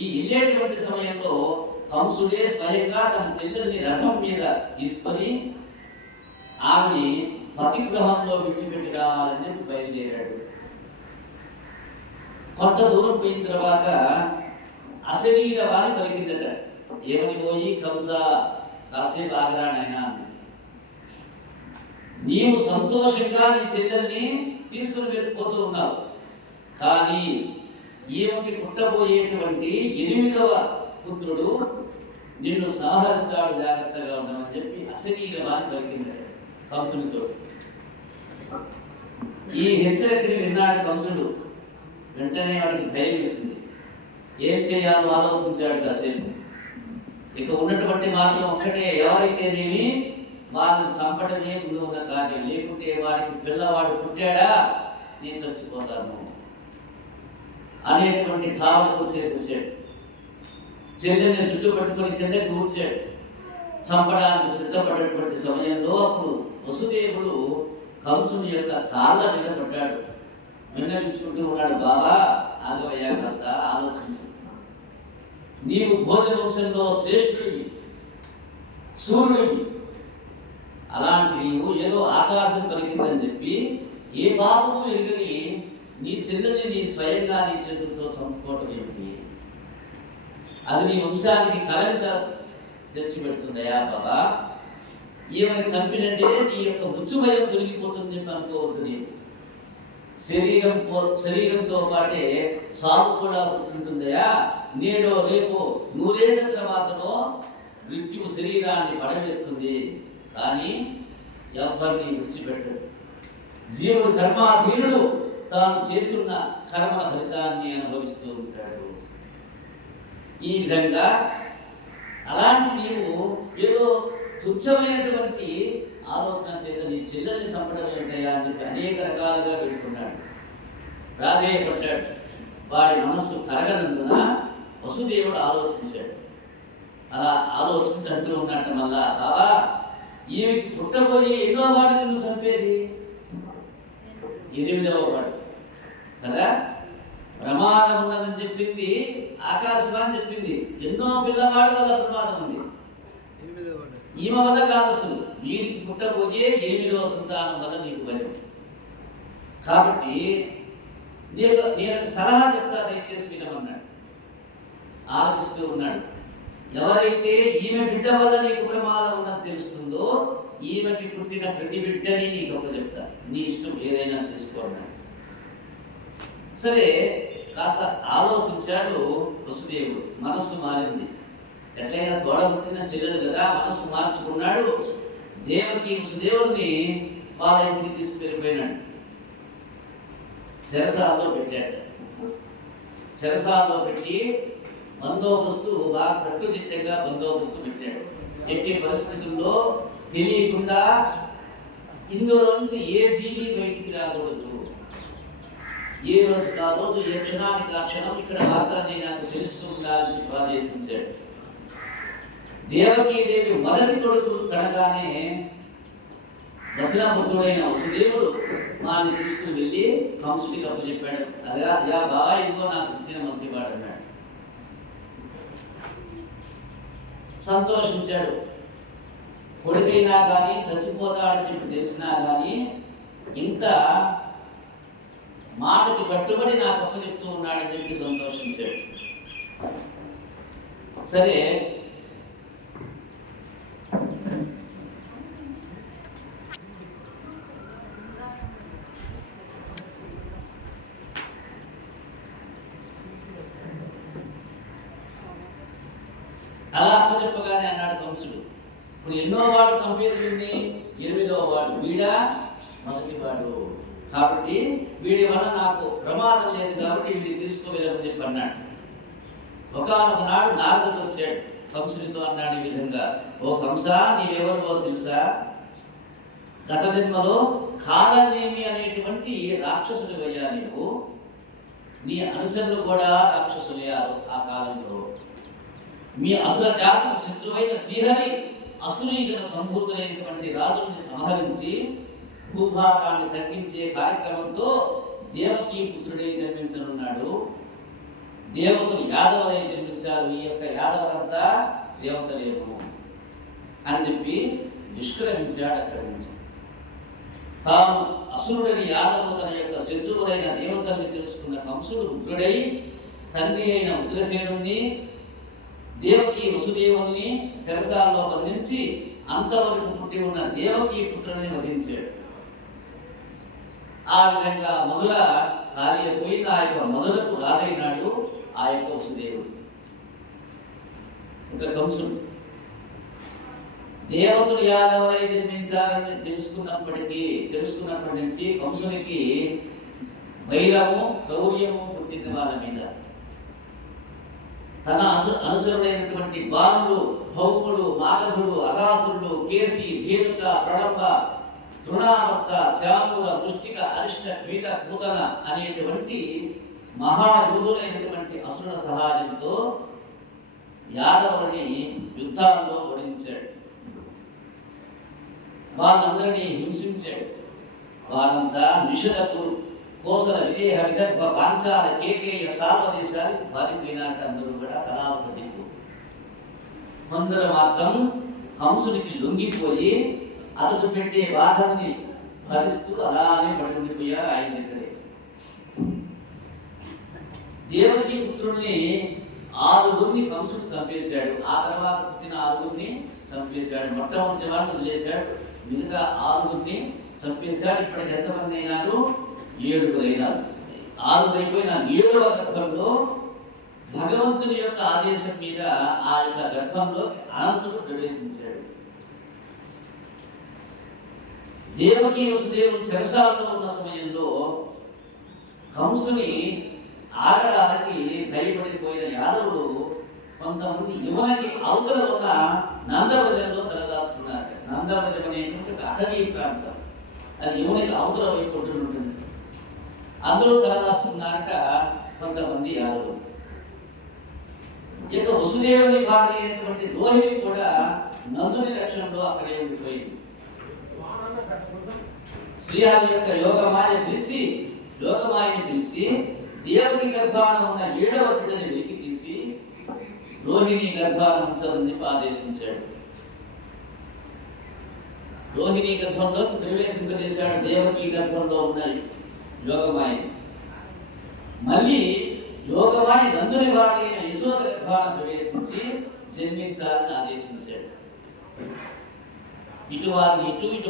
ఈ వెళ్ళేటువంటి సమయంలో కంసుడే స్వయంగా తన చెల్లెల్ని రథం మీద తీసుకొని ఆమెని పతిగ్రహంలో విడిచిపెట్టి రావాలని చెప్పి బయలుదేరాడు. కొంత దూరం పోయిన తర్వాత అశరీర వాణి పలికిందట. ఏమని పోయి కంస కాసేపు ఆగరానైనా, నీవు సంతోషంగా నీ చెల్లెల్ని తీసుకుని వెళ్ళిపోతూ ఉన్నావు, కానీ ఈమెకి పుట్టబోయేటువంటి 8వ పుత్రుడు నిన్ను సంహరిస్తాడు, జాగ్రత్తగా ఉండమని చెప్పి అశరీర వాణి పలికిందట కంసునితో. ఈ హెచ్చరికని విన్నాడు కంసుడు. వెంటనే వాడికి భయం వేసింది. ఏం చేయాలో ఆలోచించాడు కాసేపు. ఇక ఉన్నటువంటి మార్గం ఒక్కటే, ఎవరైతేనేమి వాళ్ళని చంపడమే ముందు ఉన్న కార్యం, లేకుంటే వాడికి పిల్లవాడు పుట్టాడా నేను చచ్చిపోతాను అనేటువంటి భావనకు చేసేసాడు. చెల్లెల్ని చుట్టూ పట్టుకొని కిందకి కూర్చాడు. చంపడానికి సిద్ధపడేటువంటి సమయంలో అప్పుడు వసుదేవుడు కంసుని యొక్క కాళ్ళ మీద పడ్డాడు. విన్నవించుకుంటూ ఉన్నాడు, బాబా ఆగవయ్యా, కాస్త ఆలోచించు. నీవు భోజ వంశంలో శ్రేష్ఠుడివి, సూర్యుడివి. అలాంటి నీవు ఏదో ఆకాశం పలికిందని చెప్పి ఏ పాపము ఎరుగని నీ చెల్లెల్ని నీ స్వయంగా నీ చేతులతో చంపుకోవటం ఏమిటి? అది నీ వంశానికి కలంక తెచ్చిపెడుతుందయా బాబా. ఏమని చంపినంటే నీ యొక్క మృత్యుభయం తొలగిపోతుంది చెప్పి అనుకోవద్దు. నీవు శరీరంతో పాటే చావు కూడా ఉంటుందయా. నేడో రేపో 100 ఏళ్ల తర్వాతనో మృత్యువు శరీరాన్ని పడవేస్తుంది, కానీ ఎవరిని విడిచిపెట్టడు. జీవుడు కర్మాధీనుడు, తాను చేస్తున్న కర్మ ఫలితాన్ని అనుభవిస్తూ ఉంటాడు. ఈ విధంగా అలాంటి నీవు ఏదో తుచ్చమైనటువంటి ఆలోచన చేత నీ చెల్లెల్ని చంపడం ఏమిటయా అని చెప్పి అనేక రకాలుగా పెట్టుకున్నాడు, ప్రాధేయపడ్డాడు. వాడి మనస్సు కరగనందున వసుదేవుడు ఆలోచించాడు. అలా ఆలోచించంటూ ఉన్నట్టు మళ్ళా, బాబా ఈమెకి పుట్టబోయే ఎన్నో వాడు నిన్ను చంపేది? 8వ వాడు కదా. ప్రమాదం ఉన్నదని చెప్పింది ఆకాశవాణి చెప్పింది. ఎన్నో పిల్లవాడి వల్ల ప్రమాదం ఉంది. ఈమె వల్ల కాదు, అసలు వీడికి పుట్టబోయే 8వ సంతానం వల్ల నీకు భయం. కాబట్టి నేను సలహా చెప్తా, దయచేసి వినమన్నాడు. ఆలోచిస్తూ ఉన్నాడు. ఎవరైతే ఈమె బిడ్డ వల్ల నీకు ప్రమాదం ఉన్నది తెలుస్తుందో, ఈమెకి పుట్టిన ప్రతి బిడ్డని నీకు ఒక చెప్తా, నీ ఇష్టం ఏదైనా చేసుకోవాలి. సరే కాస్త ఆలోచించాడు వసుదేవుడు. మనస్సు మారింది. ఎట్లయినా తోడ పుట్టిన చెల్లెలు కదా, మనస్సు మార్చుకున్నాడు. దేవకి వసుదేవుడిని వాళ్ళ ఇంటికి తీసుకెళ్ళిపోయినాడు. చెరసాల్లో పెట్టాడు. చెరసాల్లో పెట్టి బందోబస్తు బాగా కట్టుదిట్టంగా బందోబస్తు పెట్టాడు. ఎట్టి పరిస్థితుల్లో తెలియకుండా ఇందులో నుంచి ఏ జీవి బయటికి రాకూడదు. ఏ రోజు ఆ రోజు, ఏ క్షణానికి ఆ క్షణం ఇక్కడ మాత్రమే నాకు తెలుస్తూ ఉండాలని ఆదేశించాడు. దేవకీదేవి మొదటి కొడుకు కనగానే దక్షిణాముఖుడైన వసుదేవుడు వాడిని తీసుకుని వెళ్ళి కంసుడికి అప్పచెప్పాడు. అయ్యా బాబా, ఇదిగో నాకు పుట్టిన మంత్రివాడు అన్నాడు. సంతోషించాడు. కొడుకైనా కానీ చచ్చిపోతాడని చెప్పి తెలిసినా కానీ ఇంత మాటకి కట్టుబడి నాకు అప్పచెప్తూ ఉన్నాడని చెప్పి సంతోషించాడు. సరే అలా అప్పచెప్పగానే అన్నాడు కంసుడు, ఇప్పుడు ఎన్నో వాడు చంపేది వీడిని? 8వ వాడు. వీడా మొదటి వాడు. కాబట్టి వీడి వల్ల నాకు ప్రమాదం లేదు, కాబట్టి వీడిని తీసుకోలేదని చెప్పి అన్నాడు. ఒకనొక నాడు నారదుడు వచ్చాడు. కంసుడితో అన్నాడు ఈ విధంగా, ఓ కంస, నీవెవరివో తెలుసా? గత జన్మలో కాలనేమి అనేటువంటి రాక్షసుడు అయ్యా నీవు. నీ అనుచరులు కూడా రాక్షసులయ్యారు ఆ కాలంలో. మీ అసుర జాతికి శత్రువైన శ్రీహరి అసురీగణ సంభూతులైనటువంటి రాజుని సంహరించి భూభాగాన్ని తగ్గించే కార్యక్రమంతో దేవకీ పుత్రుడై జన్మించనున్నాడు. దేవతలు యాదవులై జన్మించారు. ఈ యొక్క యాదవులంతా దేవతలేము అని చెప్పి నిష్క్రమించాడు అక్కడి నుంచి. తాను అసురుడని యాదవుడు తన యొక్క శత్రువులైన దేవతల్ని తెలుసుకున్న కంసుడు ఉగ్రుడై తండ్రి అయిన ఉగ్రసేనుణ్ణి దేవకి వసుదేవుని చెరసాలలో బంధించి అంతవరకు పుట్టి ఉన్న దేవకి పుత్రుని వధించాడు. ఆ విధంగా మధుర కార్యపోయిన ఆ యొక్క మధురకు రాజైనాడు ఆ యొక్క వసుదేవుడు. ఒక కంసుడు దేవతలు యాదవులై జన్మించారని తెలుసుకున్నప్పటి నుంచి కంసునికి వైరము క్రౌర్యము పుట్టింది వాళ్ళ మీద. తన అనుచరుడైనటువంటి బాలుడు, భౌముడు, మాగధుడు, అగాసురుడు, కేసి, ధేనుక, ప్రడంబ, తృణావర్త, చామూల, ముష్టిక, అరిష్ట, క్రీత, పూతన అనేటువంటి మహాయోధులైనటువంటి అసురుల సహాయంతో యాదవుని యుద్ధాల్లో ఓడించాడు. వాళ్ళందరినీ హింసించాడు. వారంతా నిషధకు, కోసల, విదేహ, విదర్భ, పాంచాల, కేకేయ, సార్వదేశానికి పారిపోయినాక అందరూ కూడా తలాఒక దిక్కు. కొందరు మాత్రం కంసునికి లొంగిపోయి అతడు పెట్టే బాధల్ని భరిస్తూ అలానే పడి ఉండిపోయారు ఆయన దగ్గరే. దేవకీ పుత్రుల్ని 6 కంసుడు చంపేశాడు. ఆ తర్వాత పుట్టిన 6 చంపేశాడు. మొట్టమొదటి వాడిని వదిలేశాడు, మిగతా 6 చంపేశాడు. ఇప్పటికి ఎంతమంది అయినారు? 7 అయినారు. 6 అయిపోయిన 7వ గర్భంలో భగవంతుని యొక్క ఆదేశం మీద ఆ యొక్క గర్భంలో అనంతుడు ప్రవేశించాడు. దేవకీ వసుదేవుడు చెరసాలలో ఉన్న సమయంలో కంసుని ఆగడానికి భయపడిపోయిన యాదవుడు కొంతమంది యువనకి అవతల ఉన్న నందవ్రజంలో తలదాచుకున్నారు. నందవ్రజం అనేటువంటి ఒక అటవీ ప్రాంతం, అది యువనకి అవతల వైపు ఉంటుంది. అందులో తలదాచుకున్నారట కొంతమంది యాదవులు. ఇక వసుదేవుని భార్య అయినటువంటి రోహిణి కూడా నందుని రక్షణలో అక్కడే ఉండిపోయింది. శ్రీహరి యొక్క యోగమాయని పిలిచి దేవకి గర్భాన ఉన్న 7వ బిడ్డని వెలికి తీసి రోహిణి గర్భాన ఉంచాలని ఆదేశించాడు. రోహిణి గర్భంలోకి ప్రవేశింపజేశాడు దేవకి గర్భంలో ఉన్న యోగమాయని. మళ్ళీ యోగమాయి నందుని భార్య అయిన యశోద గర్భాన ప్రవేశించి జన్మించాలని ఆదేశించాడు. ఇటు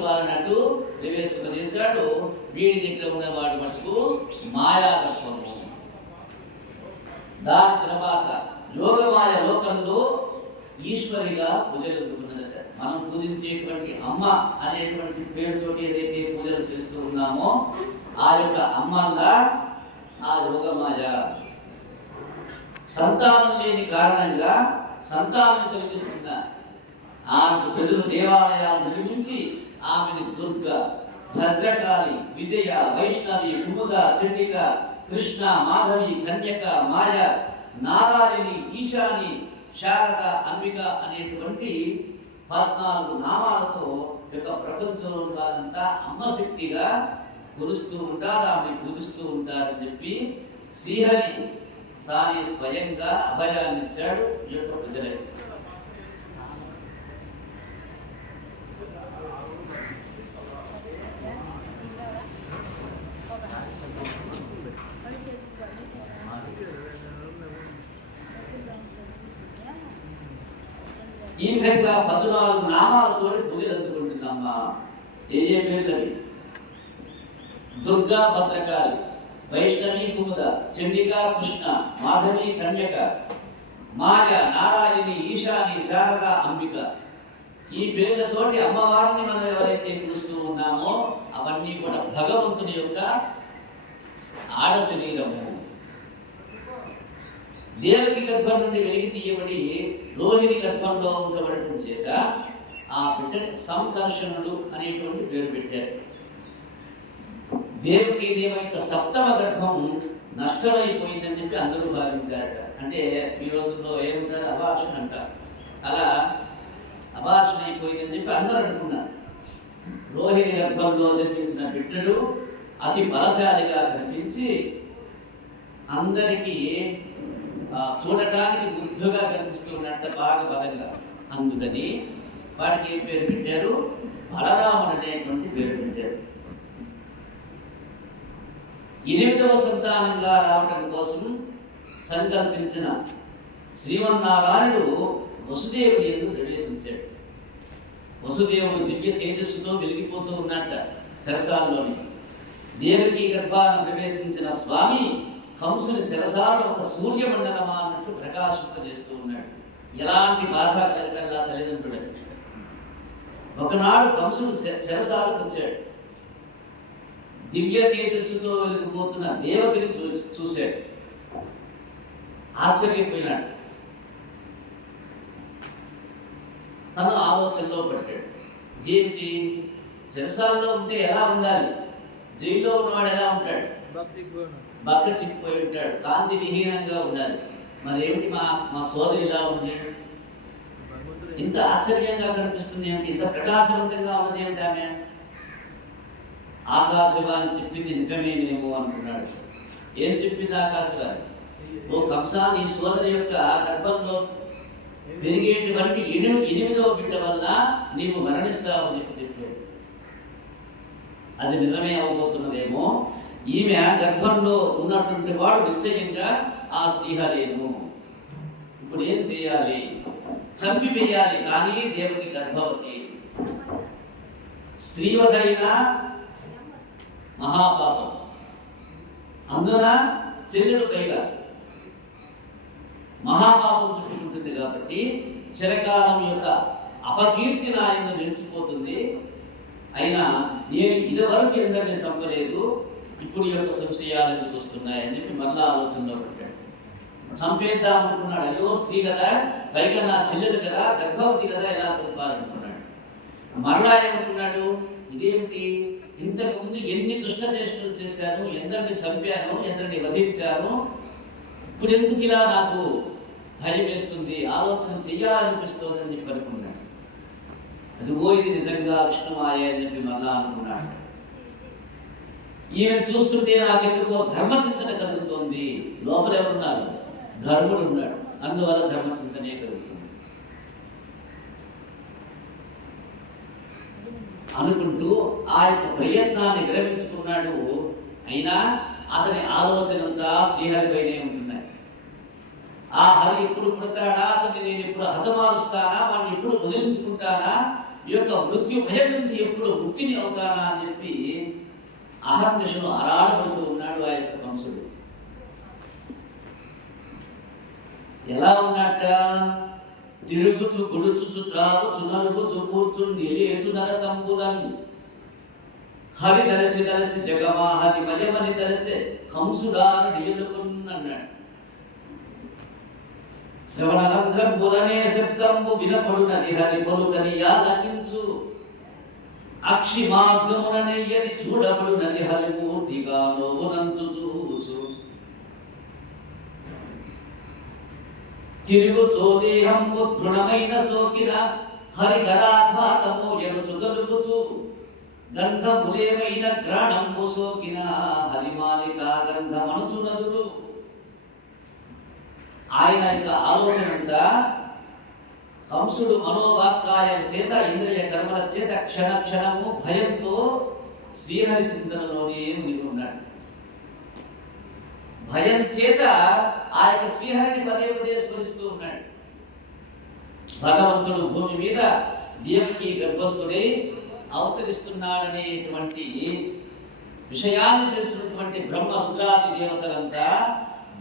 వారిని అటు ప్రవేశింపజేశాడు. వీడి దగ్గర ఉన్నవాడి మటుకు మాయాగర్భము. దాని తర్వాత యోగమాయ లోకంలో ఈశ్వరిగా పూజలు జరుగుతున్నదట. మనం పూజించేటువంటి అమ్మ అనేటువంటి పేరుతోటి ఏదైతే పూజలు చేస్తూ ఉన్నామో ఆ యొక్క అమ్మగా ఆ యోగమాయ. సంతానం లేని కారణంగా సంతానం కలిగిస్తున్న ఆమెకు ప్రజలు దేవాలయాలు నిర్మించి ఆమెను దుర్గ, భద్రకాళి, విజయ, వైష్ణవి, కుముద, చండిక, కృష్ణ, మాధవి, కన్యక, మాయ, నారాయణి, ఈశాని, శారద, అంబిక అనేటువంటి 14 నామాలతో యొక్క ప్రపంచంలో వారంతా అమ్మశక్తిగా కొలుస్తూ ఉంటారు, ఆమెను పూజిస్తూ ఉంటారని చెప్పి శ్రీహరి తానే స్వయంగా అభయాన్ని ఇచ్చాడు ఈ యొక్క ప్రజలకి. ఈ విధంగా 14 నామాలతో పూజలు అందుకుంటున్నామా. ఏ పేర్లవి? దుర్గా, భద్రకాళి, వైష్ణవి, కుముద, చండిక, కృష్ణ, మాధవి, కన్యక, మాయ, నారాయణి, ఈశాని, శారద, అంబిక. ఈ పేర్లతోటి అమ్మవారిని మనం ఎవరైతే పిలుస్తూ ఉన్నామో అవన్నీ కూడా భగవంతుని యొక్క ఆడ శరీరము. దేవకి గర్భం నుండి వెలికి తీయబడి రోహిణి గర్భంలో ఉంచబడటం చేత ఆ బిడ్డని సంకర్షణుడు అనేటువంటి పేరు పెట్టారు. దేవకి దేవ యొక్క 7వ గర్భం నష్టమైపోయిందని చెప్పి అందరూ భావించారట. అంటే ఈ రోజుల్లో ఏముంటారు, అబార్షన్ అంటారు. అలా అబార్షన్ అయిపోయిందని చెప్పి అందరూ అనుకున్నారు. రోహిణి గర్భంలో జన్మించిన బిడ్డడు అతి బలశాలిగా కనిపించి అందరికీ చూడటానికి బుద్ధుగా కనిపిస్తున్నట్టు బాగా బలంగా. అందుకని వాడికి ఏం పేరు పెట్టారు? బలరాముడు అనేటువంటి పేరు పెట్టారు. 8వ సంతానంగా రావటం కోసం సంకల్పించిన శ్రీమన్నారాయణుడు వసుదేవుని యందు ప్రవేశించాడు. వసుదేవుడు దివ్య తేజస్సుతో వెలిగిపోతూ ఉన్నట్ట చెరసాలలోని. దేవకీ గర్భాన ప్రవేశించిన స్వామి కంసుని చెరసాలను ఒక సూర్యమండలమా అన్నట్టు ప్రకాశింపజేస్తూ ఉన్నాడు. ఎలాంటి బాధ కలగల్లా తల్లిదండ్రుడు. ఒకనాడు కంసుడు చెరసాలకు వచ్చాడు. దివ్య తేజస్సుతో వెలిగిపోతున్న దేవకిని చూశాడు. ఆశ్చర్యపోయినాడు. తన ఆలోచనలో పడ్డాడు. దేనికి చెరసాల్లో ఉంటే ఎలా ఉండాలి, జైల్లో ఉన్నవాడు ఎలా ఉంటాడు, బక్క చిక్కిపోయి ఉంటాడు, కాంతి విహీనంగా ఉండాలి. మరేమిటి మా సోదరి ఇలా ఉంది, ఇంత ఆశ్చర్యంగా కనిపిస్తుంది ఏమిటి, ఇంత ప్రకాశవంతంగా ఉన్నది ఏమిటి ఆమె? ఆకాశవాణి చెప్పింది నిజమేనేమో అనుకున్నాడు. ఏం చెప్పింది ఆకాశవాణి? ఓ కంస, నీ సోదరి యొక్క గర్భంలో పెరిగేటువంటి 8వ బిడ్డ వల్ల నీవు మరణిస్తావు అని చెప్పాడు. అది నిజమే అవబోతున్నదేమో. ఈమె గర్భంలో ఉన్నటువంటి వాడు నిశ్చయంగా ఆ శ్రీహరేను. ఇప్పుడు ఏం చేయాలి? చంపివేయాలి. కానీ దేవుని గర్భవతి, స్త్రీవదైన మహాపాపం, అందున చెల్లెలు పైగా మహాపాపం చుట్టుకుంటుంది కాబట్టి చిరకాలం యొక్క అపకీర్తి నాయన నిలిచిపోతుంది. అయినా నేను ఇదివరకు ఎందరిని చంపలేదు, ఇప్పుడు యొక్క సంశయాలు ఎందుకు వస్తున్నాయని చెప్పి మళ్ళా ఆలోచనలో పెట్టాడు. చంపేద్దాం అనుకున్నాడు. అయ్యో, స్త్రీ కదా, పైగా నా చెల్లెలు కదా, గర్భవతి కదా, ఎలా చంపాలనుకున్నాడు. మరలా ఏమనుకున్నాడు? ఇదేమిటి, ఇంతకు ముందు ఎన్ని దుష్ట చేష్టలు చేశాను, ఎందరిని చంపాను, ఎందరిని వధించాను, ఇప్పుడు ఎందుకు ఇలా నాకు భయం వేస్తుంది, ఆలోచన చెయ్యాలనిపిస్తుంది అని చెప్పి అనుకున్నాడు. అదిగో ఇది నిజంగా విష్ణుమాయ అని చెప్పి మళ్ళా అనుకున్నాడు. ఈమె చూస్తుంటే నాకెందుకో ధర్మచింతన కలుగుతుంది. లోపల ఎవరున్నారు? ధర్ముడు ఉన్నాడు. అందువల్ల ధర్మచింతనే కలుగుతుంది అనుకుంటూ ఆ యొక్క ప్రయత్నాన్ని విరమించుకున్నాడు. అయినా అతని ఆలోచనంతా శ్రీహరిపైనే ఉంటున్నాయి. ఆ హరి ఎప్పుడు పుడతాడా, అతన్ని నేను ఎప్పుడు హతమారుస్తానా, వాడిని ఎప్పుడు వదిలించుకుంటానా, ఈ యొక్క మృత్యు భయం నుంచి ఎప్పుడు ముక్తిని అవుతానా అని చెప్పి అహర్నిశను ఆరాడబడుతూ ఉన్నాడు ఆ యొక్క కంసుడు. ఎలా ఉన్నట్ట? తిరుగుచు గుడుచుచు త్రాగుచు నలుగుచు కూర్చుని నిలేచు నరకంబులను హరి దలచి జగమా హరి మయమని తలచే కంసుడాను నిలుకున్నాడు. శ్రవణరంధ్రంబులనే శబ్దంబు వినపడునది హరి పలుకని యాలకించు అక్షి మార్గముననెయ్యని చూడబడునది హరిమూర్తిగా నోవునంచు చూచు తిరుగుచో దేహంబు దృఢమైన సోకిన హరికరాఘాతము ఎరుచు గలుగుచు గంధములేమైన గ్రాణంబు సోకిన హరిమాలికా గంధమనుచునదులు. ఆయన యొక్క ఆలోచనంతా కంసుడు మనోవాక్కాయం చేత, ఇంద్రియ కర్మల చేత క్షణ క్షణము భయంతో శ్రీహరి చింతనలోనే మునిగి ఉన్నాడు. భయం చేత ఆ యొక్క శ్రీహరిని పదే పదే స్మరిస్తూ ఉన్నాడు. భగవంతుడు భూమి మీద దేవకి గర్భస్థుడై అవతరిస్తున్నాడనేటువంటి విషయాన్ని తెలిసినటువంటి బ్రహ్మ రుద్రాది దేవతలంతా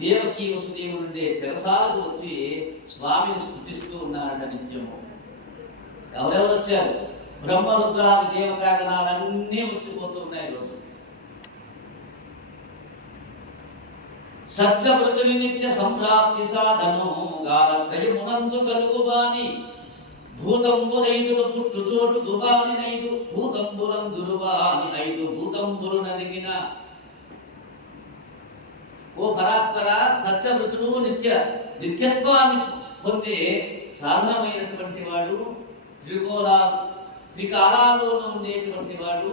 దేవకి వసుదేవుడు ఉండే చెరసాలకు వచ్చి స్వామిని స్తుతిస్తూ ఉన్నారట నిత్యము. ఎవరెవరు వచ్చారు? బ్రహ్మ రుద్రాది దేవతాగణాలన్నీ వచ్చిపోతూ ఉన్నాయి రోజు. సత్యవృతుని నిత్య సంప్రాప్తి సాధను గాలత్రయమునందు కలుగువాని భూతంబులైదులు పుట్టు చోటు గువాని నైదు భూతంబులందులు వాని 5 భూతంబులు నరిగిన. ఓ పరాత్పర, సత్యవృతుడు నిత్యత్వాన్ని పొందే సాధనమైనటువంటి వాడు, త్రికాలాల్లోనూ ఉండేటువంటి వాడు,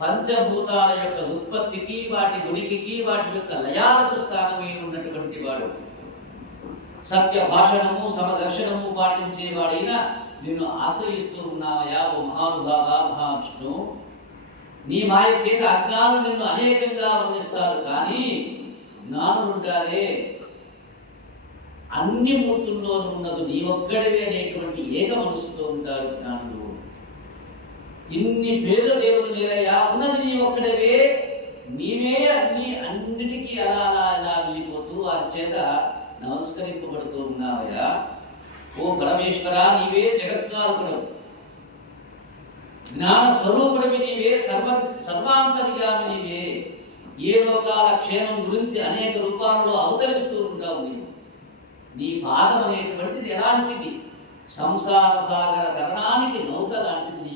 పంచభూతాల యొక్క ఉత్పత్తికి, వాటి ఉనికికి, వాటి యొక్క లయాలకు స్థానమై ఉన్నటువంటి వాడు, సత్య భాషణము సమదర్శనము పాటించేవాడైనా నిన్ను ఆశ్రయిస్తూ ఉన్నావయా ఓ మహానుభావ మహావిష్ణు. నీ మాయ చేత అజ్ఞానులు నిన్ను అనేకంగా వర్ణిస్తారు, కానీ జ్ఞానులుంటారే అన్ని మూర్తుల్లోనూ ఉన్నది నీ ఒక్కడివే అనేటువంటి ఏక మనస్సుతో ఉంటారు జ్ఞానులు. ఇన్ని పేర్ల దేవుడు లేరయ్యా, ఉన్నది నీ ఒక్కడవే, నీవే అన్నిటికీ అలా అలా ఇలా వెళ్ళిపోతూ వారి చేత నమస్కరింపబడుతూ ఉన్నావయ్యా. ఓ పరమేశ్వర, నీవే జగత్కారకుడు, జ్ఞాన స్వరూపుడివి నీవే, సర్వాంతర్యామి నీవే. ఏ లోకాల క్షేమం గురించి అనేక రూపాల్లో అవతరిస్తూ ఉంటావు నీవు. నీ పాదం అనేటువంటిది ఎలాంటిది? సంసార సాగర తరణానికి నౌక లాంటిది నీ